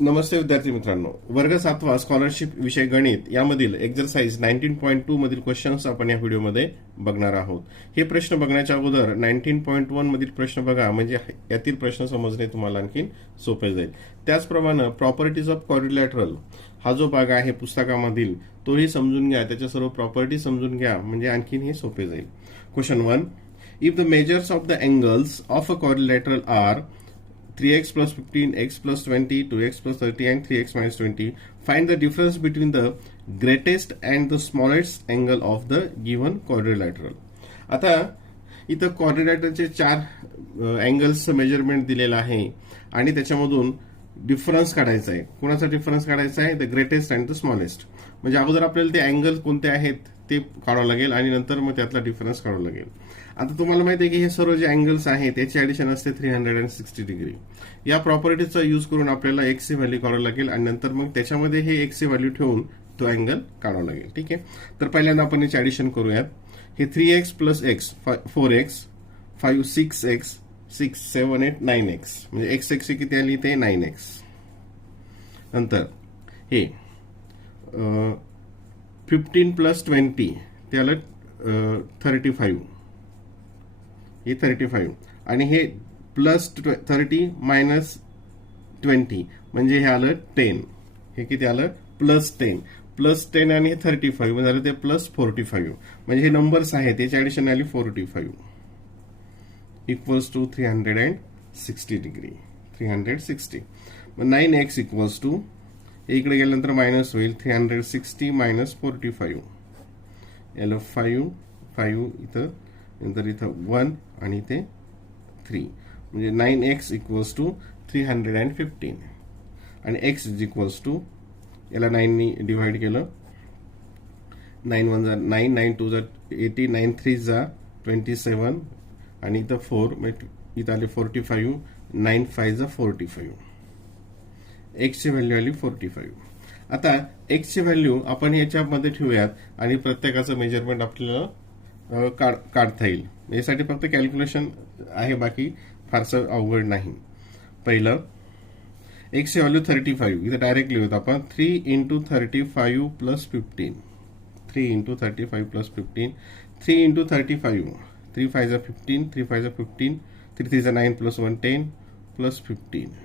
नमस्ते विद्यार्थी मित्रांनो, वर्ग 7वा स्कॉलरशिप विषय गणित यामधील एक्झरसाइज 19.2 मधील क्वेश्चन्स आपण या व्हिडिओमध्ये बघणार आहोत. हे प्रश्न बघण्याच्या अगोदर 19.1 मधील प्रश्न बघा, म्हणजे यातील प्रश्न समजणे तुम्हाला आणखी सोपे जाईल. त्याचप्रमाणे प्रॉपर्टीज ऑफ क्वाड्रिलॅटरल हा जो भाग आहे पुस्तकामधील तोही समजून घ्या, त्याच्या सर्व प्रॉपर्टी समजून घ्या, म्हणजे आणखीन हे सोपे जाईल. Question 1, if the measures of the angles of a quadrilateral are 3x plus 15, x plus 20, 2x plus 30 and 3x minus 20. Find the difference between the greatest and the smallest angle of the given quadrilateral. आता इथं क्वाड्रिलॅटरलचे 4 अँगल्सचं measurement दिलेलं आहे आणि त्याच्यामधून difference काढायचा आहे. कोणाचा difference काढायचा आहे? The greatest and the smallest. म्हणजे अगोदर आपल्याला ते अँगल कोणते आहेत ते काढावं लागेल आणि नंतर मग त्यातला डिफरन्स काढावं लागेल. आता तुम्हाला माहिती आहे की हे सर्व जे अँगल्स आहेत त्याची ऍडिशन असते 360 डिग्री. या प्रॉपर्टीचा यूज करून आपल्याला एक्स ची व्हॅल्यू काढावं लागेल आणि नंतर मग त्याच्यामध्ये हे एक्स ची व्हॅल्यू ठेवून तो अँगल काढावा लागेल. ठीक आहे, तर पहिल्यांदा आपण याची ऍडिशन करूयात. हे 3x plus x 4x 5 6x 6 7 8 9x म्हणजे एक्स एक्स किती आली ते 9x. नंतर हे 15 प्लस 20 त्याला 35 हे 35 आणि हे प्लस 30 मायनस 20 म्हणजे हे आलं 10. हे किती आलं? प्लस 10 प्लस 10 आणि हे 35 म्हणजे झालं ते प्लस 45. म्हणजे हे नंबर्स आहेत त्याची ऍडिशन आली 45 इक्वल्स टू 360 डिग्री 360. मग 9x इक्वल्स टू इकडे गेल्यानंतर मायनस होईल 360 मायनस 45 याला 5 इथं नंतर इथं 1 आणि इथे 3 म्हणजे 9x इक्वल्स टू 315 आणि x इज इक्वल्स टू याला 9 नी डिवाइड केलं 9 1 जा 9 9 2 जा 80 9 3 जा 27 आणि इथं 4 इथं आले 45 9 5 जा 45. x ची व्हॅल्यू आली 45. आता x ची व्हॅल्यू आपण याच्यामध्ये ठेवूयात आणि प्रत्येकाचं मेजरमेंट आपल्याला काढता येईल. यासाठी फक्त कॅल्क्युलेशन आहे, बाकी फारसं अवघड नाही. पहिलं x ची व्हॅल्यू 35 इथं डायरेक्ट लिहूत आपण 3 into 35 plus 15 3 into 35 plus 15 3 into 35 3 5 जा 15 3 5 जा 15 3 3 जा 9 प्लस 1 10 प्लस 15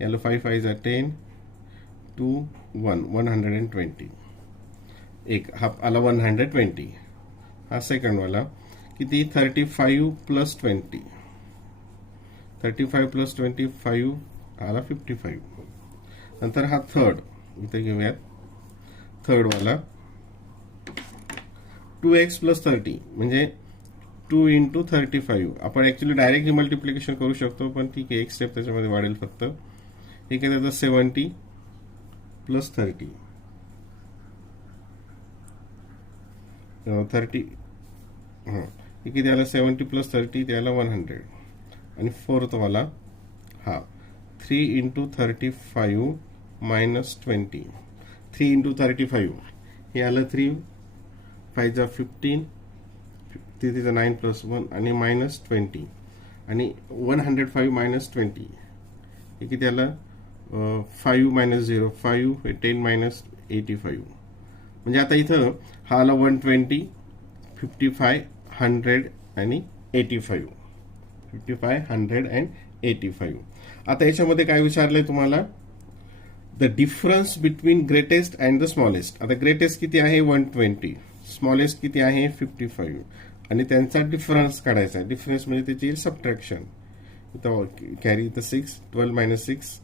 याला 5 5 जा 10 2 1 120 एक हा आला 120. हा सेकंड वाला किती 35 प्लस 20 35 प्लस 25 आला 55. नंतर हा थर्ड इथे घेऊयात. थर्ड वाला 2x प्लस 30 म्हणजे 2 इंटू 35. आपण ऍक्च्युली डायरेक्टली मल्टिप्लिकेशन करू शकतो, पण ठीक आहे एक स्टेप त्याच्यामध्ये वाढेल फक्त. हे काय त्याचं 70 प्लस 30 30 हां हे किती आला 70 प्लस 30 त्याला 100. आणि फोर्थ वाला हा 3 इंटू 35 मायनस 20 3 इंटू 35 हे आलं 3 5 जा 15 तिथे 9 प्लस 1 आणि मायनस 20 आणि 105 मायनस 20 हे किती आलं 5 मायनस 0 5 10 मायनस 85. म्हणजे आता इथं हा आला 120 55 100 आणि 85 55 100 अँड 85. आता याच्यामध्ये काय विचारलंय तुम्हाला? The difference between greatest and the smallest. आता ग्रेटेस्ट किती आहे 120, स्मॉलेस्ट किती आहे 55 आणि त्यांचा डिफरन्स काढायचा. डिफरन्स म्हणजे त्याची सबट्रॅक्शन. इथं कॅरी इथं 6 12 minus 6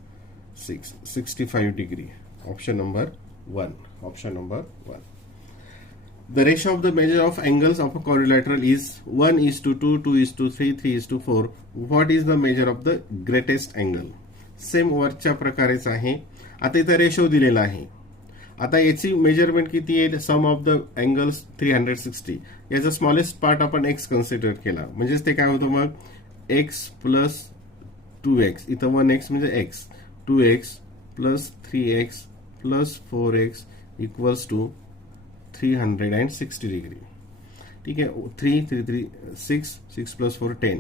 6 65 degree. Option number 1. Option number 1. The ratio of the measure of angles of a quadrilateral is 1:2, 2:3, 3:4. What is the measure of the greatest angle? Same वरच्या प्रकारेच आहे. आता इथं रेशो दिलेला आहे. आता याची मेजरमेंट किती आहे? सम ऑफ द अँगल्स 360. याचा स्मॉलेस्ट पार्ट आपण एक्स कन्सिडर केला, म्हणजेच ते काय होतं मग एक्स प्लस 2x इथं 1x म्हणजे x 2x plus 3x plus 4x equals to 360 degree. ठीक आहे, 3 3 3 6 6 plus 4 10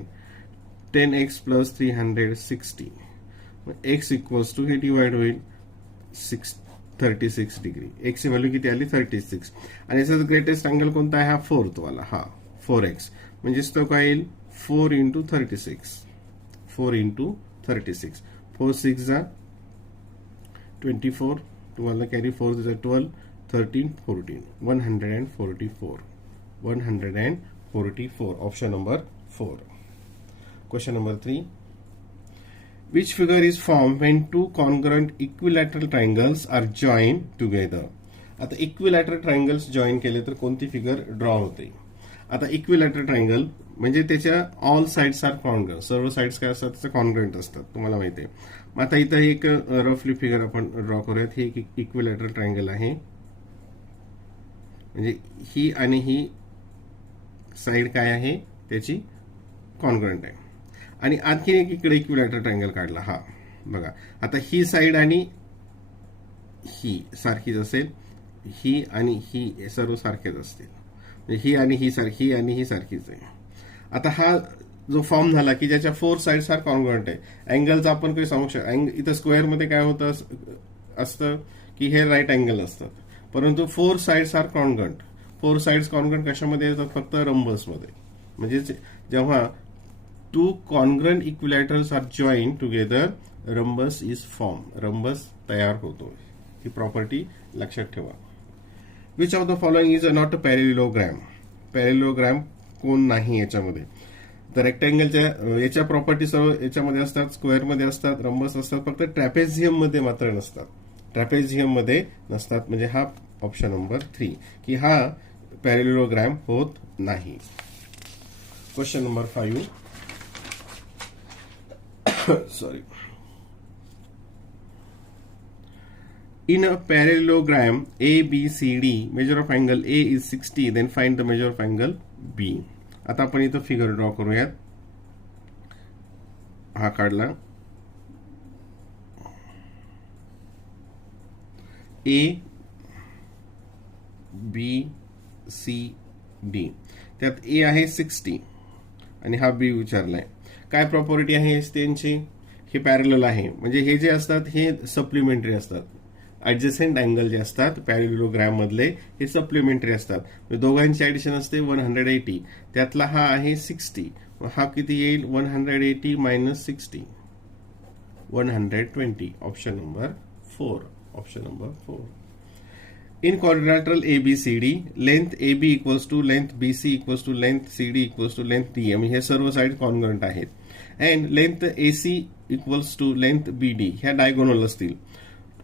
10x plus 360 x equals to हे डिवाइड होईल 36 डिग्री. एक्सची व्हॅल्यू किती आली 36. आणि याचा ग्रेटेस्ट अँगल कोणता आहे? हा फोर्थ वाला, हा 4x. म्हणजेच तो काय येईल 4 इंटू 36. 4 इंटू 36. 4 6 जा 24. तुम्हाला कॅरी 4 जा 12 13 14. 144. 144. Option number 4. Question number 3. Which figure is formed when two congruent equilateral triangles are joined together? आता इक्विलॅटरल ट्रायंगल्स जॉईन केले तर कोणती फिगर ड्रॉ होते? आता इक्विलॅटरल ट्रायंगल म्हणजे त्याच्या ऑल साइड्स आर कॉन्ग्रंट. सर्व साइड्स काय असतात? त्याचे कॉन्ग्रंट असतात, तुम्हाला माहिती आहे. मग आता इथं एक रफली फिगर आपण ड्रॉ करूयात. ही एक इक्विलॅटरल ट्रायंगल आहे, म्हणजे ही आणि ही साइड काय आहे त्याची कॉन्ग्रंट आहे. आणि आणखी एक इकडे इक्विलॅटरल ट्रायंगल काढला. हा बघा, आता ही साइड आणि ही सारखीच असेल, ही आणि ही सर्व सारखेच असतील, म्हणजे ही आणि ही सारखी आणि ही सारखीच आहे. आता हा जो फॉर्म झाला की ज्याच्या 4 साइड्स आर कॉन्ग्रंट आहे. अँगलचा आपण काही सांगू शकतो. इथं स्क्वेअरमध्ये काय होतं असतं की हे राईट अँगल असतात, परंतु 4 sides are congruent. 4 sides congruent कशामध्ये येतात? फक्त रंबसमध्ये. म्हणजे जेव्हा two congruent equilaterals are join together rhombus is form. Rhombus तयार होतो. ही प्रॉपर्टी लक्षात ठेवा. Which of the following is not a parallelogram? Parallelogram कोण नाही याच्यामध्ये? तर रेक्टँगलच्या याच्या प्रॉपर्टी सर्व याच्यामध्ये असतात, स्क्वेअरमध्ये असतात, रंबस असतात, फक्त ट्रॅपेझियम मध्ये मात्र नसतात. ट्रॅपेझियम मध्ये नसतात, म्हणजे हा ऑप्शन नंबर 3 की हा पॅरेलिलोग्रॅम होत नाही. Question number 5. Sorry. In a parallelogram ABCD, measure of angle A is 60, then find the measure of angle B. आता आपण इथं फिगर ड्रॉ करूयात. हा काढला A B C D. त्यात A आहे 60 आणि हा B विचारलाय. काय प्रॉपर्टी आहे त्यांची? हे पॅरलल आहे, म्हणजे हे जे असतात हे सप्लिमेंटरी असतात. ऍडजसेंट अँगल जे असतात पॅरेलिलोग्रॅम मधले हे सप्लिमेंटरी असतात. दोघांची ऍडिशन असते 180. त्यातला हा आहे 60. हा किती येईल? 180 minus 60 120. Option number 4. Option number 4. In quadrilateral ABCD, length AB equals to length BC equals to length CD equals to length DM. हे सर्व साइड कॉन्ग्रंट आहेत. And length AC equals to length BD. ह्या diagonal असतील.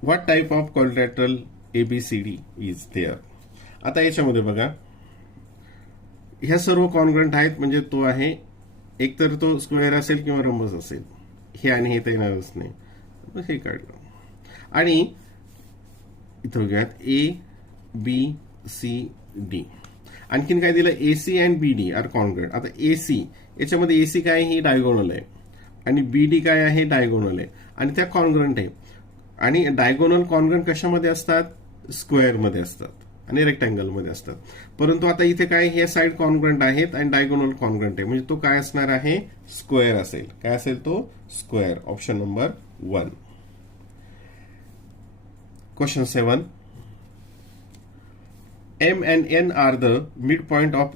What type of quadrilateral ABCD is there? आता याच्यामध्ये बघा, ह्या सर्व कॉन्ग्रंट आहेत, म्हणजे तो आहे एकतर तो स्क्वेअर असेल किंवा रंबस असेल. हे आणि हे तर येणारच नाही. हे काढलं आणि इथं बघूयात A B C D. आणखीन काय दिलं? AC and BD are congruent. आता AC याच्यामध्ये AC काय आहे? ही डायगोनल आहे आणि BD काय आहे? डायगोनल आहे आणि त्या कॉन्ग्रंट आहे. आणि डायगोनल कॉन्ग्रंट कशामध्ये असतात? स्क्वेअर मध्ये असतात आणि रेक्टँगल मध्ये असतात. परंतु आता इथे काय? हे साइड कॉन्ग्रंट आहेत आणि डायगोनल कॉन्ग्रंट आहे, म्हणजे तो काय असणार आहे? स्क्वेअर असेल. काय असेल तो? Square. Option number 1. Question 7. M and N are the midpoint of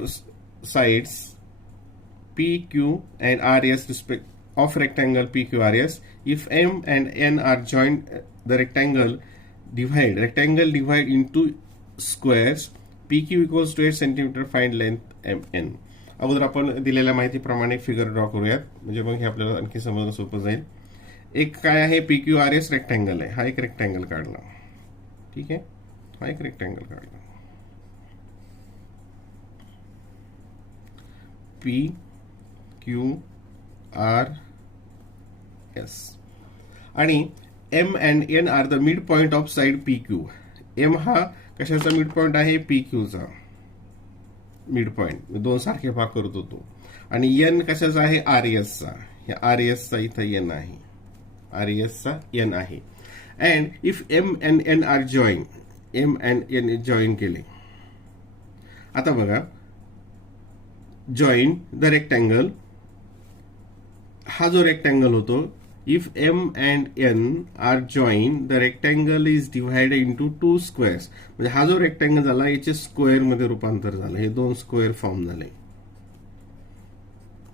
sides PQ and RS of rectangle PQRS. If M and N are joined, the rectangle divide into squares. PQ equals to 8 cm. Find length MN. अगोदर आपण दिलेल्या माहितीप्रमाणे figure draw करूयात, म्हणजे मग हे आपल्याला आणखी समजणं सोपं जाईल. एक काय आहे? PQRS रेक्टँगल आहे. हा एक रेक्टँगल काढला. ठीक आहे, हा एक रेक्टँगल काढला. PQRS आणि M and N are the mid point of side PQ. M हा कशाचा मिड पॉइंट आहे? PQचा मिड पॉइंट. दोन सारखे भाग करतो तो. आणि N कशाचा आहे? RSचा. हे RSचा इथं N आहे. RSचा N आहे. And if M and N are joined, M and N join केले. आता बघा, जॉईन द रेक्टँगल. हा जो रेक्टँगल होतो if M and N are join the rectangle is divided into two squares. म्हणजे हा जो रेक्टँगल झाला याचे स्क्वेअर मध्ये रूपांतर झालं. हे दोन स्क्वेअर फॉर्म झाले.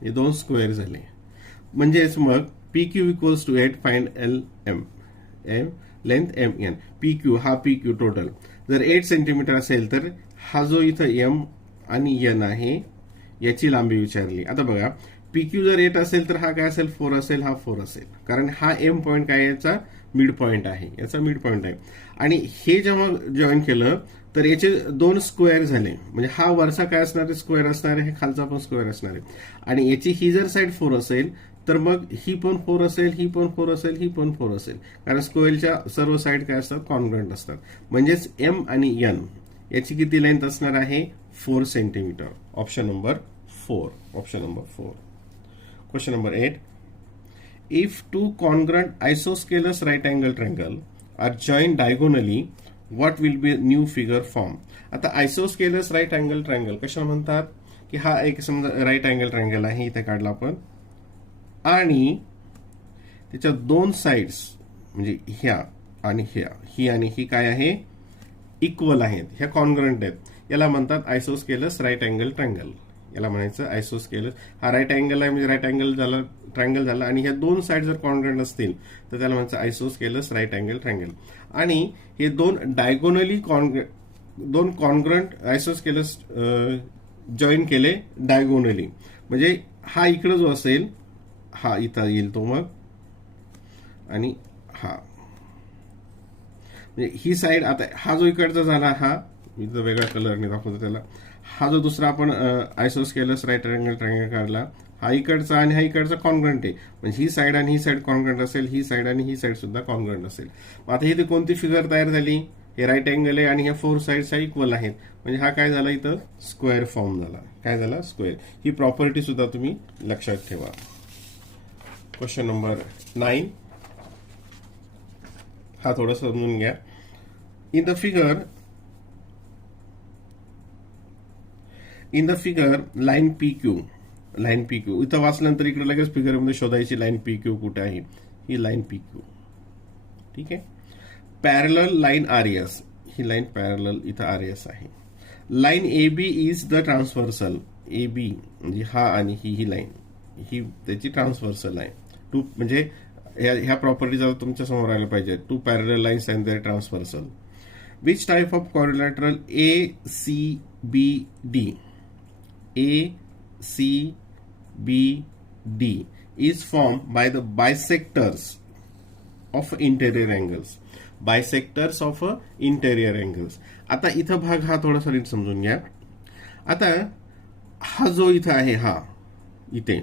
हे दोन स्क्वेअर झाले. म्हणजेच मग P Q equals to 8 find L M M length M N. P Q हा पी क्यू टोटल जर 8 सेंटीमीटर असेल तर हा जो इथं एम आणि एन आहे याची लांबी विचारली. आता बघा पी क्यू जर 8 असेल तर हा काय असेल 4 असेल. हा 4 असेल कारण हा एम पॉईंट काय याचा मिड पॉईंट आहे. याचा मिड पॉईंट आहे. आणि हे जेव्हा जॉईन केलं तर याचे दोन स्क्वेअर झाले. म्हणजे हा वरचा काय असणार आहे स्क्वेअर असणार आहे. हे खालचा पण स्क्वेअर असणार आहे. आणि याची ही जर साईड 4 असेल तर मग ही पण 4 असेल. ही पण 4 असेल. ही पण 4 असेल. कारण स्क्वेअरच्या सर्व साईड काय असतात कॉन्ग्रंट असतात. म्हणजेच एम आणि एन याची किती लेंथ असणार आहे 4 centimetre. Option number 4. Option number 4. Question number 8. If two congruent isosceles right angle triangle are joined diagonally, what will be new figure form? आता isosceles right angle triangle कशाला म्हणतात की हा एक समजा राईट अँगल ट्रायंगल आहे. इथे काढला आपण आणि त्याच्या दोन साइड्स म्हणजे ह्या आणि ह्या ही आणि ही काय आहे इक्वल आहेत. ह्या कॉन्ग्रंट आहेत. याला म्हणतात आयसोस्केलस राईट अँगल ट्रायंगल. याला म्हणायचं आयसोस्केलस. हा राईट अँगल आहे म्हणजे राईट अँगल झाला ट्रायंगल झाला आणि ह्या दोन साइड जर कॉन्ग्रंट असतील तर त्याला म्हणायचं आयसोस्केलस राईट अँगल ट्रायंगल. आणि हे दोन डायगोनली दोन कॉन्ग्रंट आयसोस्केलस जॉईन केले डायगोनली. म्हणजे हा इकडे जो असेल हा इथं येईल तो मग आणि हा म्हणजे ही साइड. आता हा जो इकडचा झाला हा इथं वेगळ्या कलरने दाखवतो त्याला. हा जो दुसरा आपण आयसोस्केलस राईट अँगल ट्रायंगल काढला हा इकडचा आणि हा इकडचा कॉन्ग्रंट आहे. म्हणजे ही साइड आणि ही साइड कॉन्ग्रंट असेल. ही साइड आणि ही साइड सुद्धा कॉन्ग्रंट असेल. आता इथे कोणती फिगर तयार झाली हे राईट अँगल आहे आणि ह्या 4 साइड्स इक्वल आहेत. म्हणजे हा काय झाला इथं स्क्वेअर फॉर्म झाला. काय झाला स्क्वेअर. ही प्रॉपर्टी सुद्धा तुम्ही लक्षात ठेवा. Question number 9. हा थोडं समजून घ्या. In the figure line P Q इथं वाचल्यानंतर इकडे लगेच फिगर मध्ये शोधायची लाईन पी क्यू कुठे आहे. ही लाईन पी क्यू ठीक आहे. पॅरलल लाईन आर एस ही लाईन पॅरलल इथं आर एस आहे. Line A B is the transversal. A B म्हणजे हा आणि ही लाईन ही त्याची ट्रान्सव्हर्सल आहे. टू म्हणजे ह्या प्रॉपर्टीज तुमच्या समोर आल्या पाहिजे. Two parallel lines and their transversal. Which type of quadrilateral A C B D ACBD is formed by the bisectors of interior angles. Bisectors of interior angles. आता इथं भाग हा थोडासा नीट समजून घ्या. आता हा जो इथं आहे हा इथे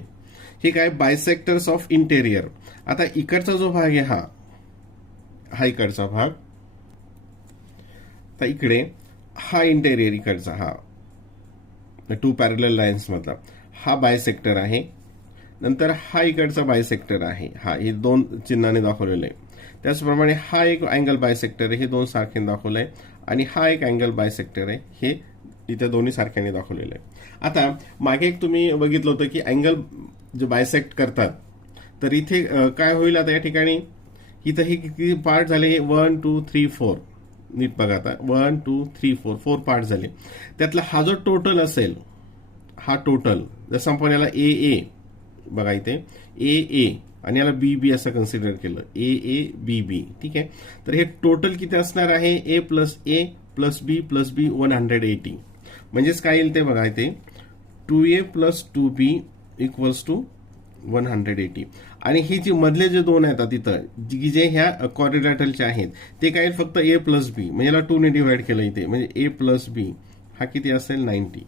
हे काय बायसेक्टर्स ऑफ इंटेरियर. आता इकडचा जो भाग आहे हा इकडचा भाग. आता इकडे हा इंटेरियर इकडचा हा टू पॅरलल लाईन्स मधला हा बायसेक्टर आहे. नंतर हा इकडचा बायसेक्टर आहे. हा हे दोन चिन्हाने दाखवलेलं आहे. त्याचप्रमाणे हा एक अँगल बायसेक्टर आहे. हे दोन सारखे दाखवलं आहे. आणि हा एक अँगल बायसेक्टर आहे. हे इथे दोन्ही सारख्याने दाखवलेलं आहे. आता मागे एक तुम्ही बघितलं होतं की अँगल जे बायसेक्ट करतात तर इथे काय होईल. आता या ठिकाणी इथं हे किती पार्ट झाले 1 2 3 4 नीट बघा. आता 1 2 3 4 पार्ट झाले. त्यातला हा जो टोटल असेल हा टोटल जसं आपण याला ए ए बघा इथे ए ए आणि याला बी बी असं कन्सिडर केलं ए ए बी बी ठीक आहे. तर हे टोटल किती असणार आहे ए प्लस बी 180. म्हणजेच काय येईल ते बघा इथे 2a plus 2b equals to 180. आणि ही जी मधले जे दोन आहेत तिथं जे ह्या क्वाड्रिलॅटरलचे आहेत ते काय फक्त ए प्लस बी म्हणजे याला 2 ने डिवाइड केलं इथे. म्हणजे ए प्लस बी हा किती असेल 90.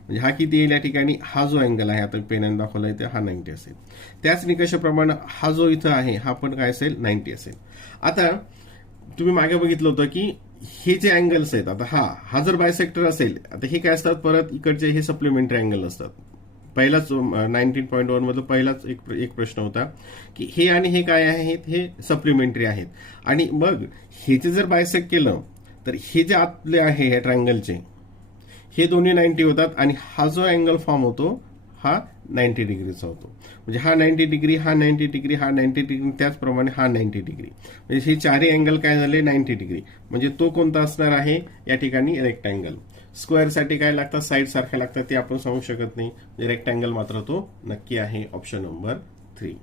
म्हणजे हा किती येईल या ठिकाणी हा जो अँगल आहे आता पेनाने दाखवला आहे हा 90 असेल. त्याच निकषाप्रमाणे हा जो इथं आहे हा पण काय असेल 90 असेल. आता तुम्ही मागे बघितलं होतं की हे जे अँगल्स आहेत आता हा जर बायसेक्टर असेल आता हे काय असतात परत इकडचे हे सप्लिमेंटरी अँगल असतात. पहिलाच 19.1 मधला पहिलाच एक प्रश्न होता की हे आणि हे काय आहेत हे सप्लिमेंटरी आहेत. आणि मग हे जर बायसेक्ट केलं तर हे जे आतले आहे ह्या ट्रायंगलचे हे दोन्ही 90 होतात. आणि हा जो अँगल फॉर्म होतो हा 90 डिग्रीचा होतो. म्हणजे हा 90 डिग्री, हा 90 डिग्री, हा 90 डिग्री, त्याचप्रमाणे हा 90 डिग्री. म्हणजे हे चारही अँगल काय झाले 90 डिग्री. म्हणजे तो कोणता असणार आहे या ठिकाणी रेक्टँगल. स्क्वेअरसाठी काय लागतात, साईड सारख्या लागतात, ते आपण सांगू शकत नाही. रेक्टँगल मात्र तो नक्की आहे. Option number 3.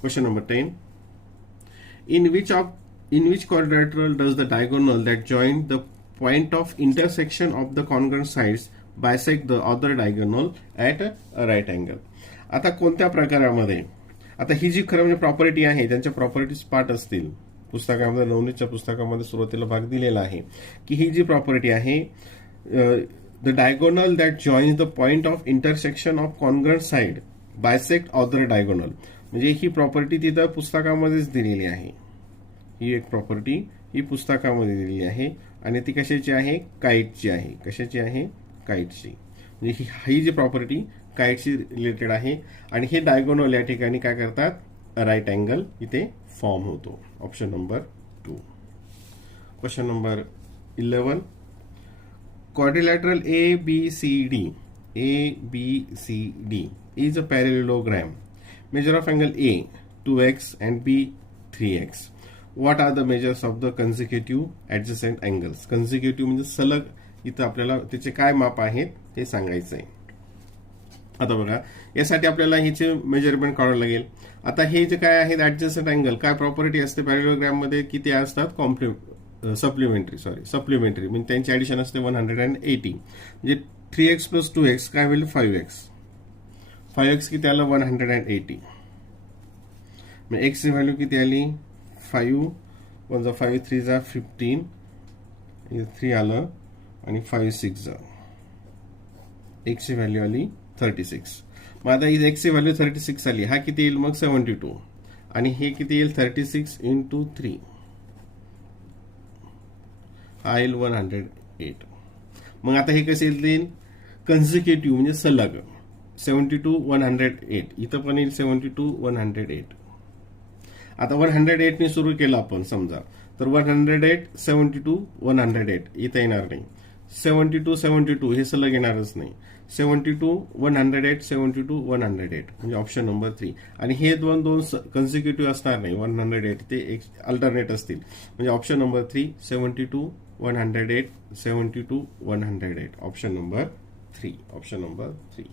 Question number 10. In which quadrilateral does the diagonal that join the point of intersection of the congruent sides bisect the other diagonal at a right angle? आता कोणत्या प्रकारामध्ये, आता ही जी खरं म्हणजे प्रॉपर्टी आहे त्यांच्या प्रॉपर्टीज पार्ट असतील पुस्तकामध्ये, नवनीतच्या पुस्तकामध्ये सुरुवातीला भाग दिलेला आहे की ही जी प्रॉपर्टी आहे the diagonal that joins the point of intersection of congruent side bisect other diagonal. म्हणजे ही प्रॉपर्टी तिथं पुस्तकामध्येच दिलेली आहे. ही एक प्रॉपर्टी ही पुस्तकामध्ये दिलेली आहे आणि ती कशाची आहे, काईटची आहे. कशाची आहे, काईटची. म्हणजे ही जी प्रॉपर्टी काईटशी रिलेटेड आहे आणि हे डायगोनल या ठिकाणी काय करतात, राईट अँगल इथे फॉर्म होतो. Option number 2. Question number 11. Quadrilateral ABCD is a parallelogram. Measure of angle A 2x and B 3x. What are the measures of the consecutive adjacent angles? Consecutive म्हणजे सलग, इथं आपल्याला त्याचे काय माप आहेत ते सांगायचं आहे. आता बघा यासाठी आपल्याला ह्याचे मेजरमेंट काढावं लागेल. आता हे जे काय आहेत ऍडजस्टंट अँगल, काय प्रॉपर्टी असते पॅरॅलोग्राम मध्ये, किती असतात, सप्लिमेंटरी म्हणजे त्यांची ऍडिशन असते 180. म्हणजे 3x + 2x काय होईल 5x. 5x किती आलं 180. म्हणजे x ची व्हॅल्यू किती आली 5 1 5 3 जा 15, 3 आलं आणि 5 6 जा, x ची व्हॅल्यू आली 36. मग आता x ची व्हॅल्यू 36 आली, हा किती येईल मग 72 आणि हे किती येईल 36 × 3, हा येईल 108. मग आता हे कसे येईल कन्झिक्युटिव्ह म्हणजे सलग 72 108, इथं पण येईल 72 108. आता 108 ने सुरू केलं आपण समजा तर 108 72 108 इथं येणार नाही. 72 72 हे सलग येणारच नाही. 72 108 72 108 म्हणजे ऑप्शन नंबर 3. आणि हे दोन कन्झिक्युटिव्ह असणार नाही 108, ते अल्टरनेट असतील. म्हणजे option number 3 72 108 72 108 option number 3. Option number 3.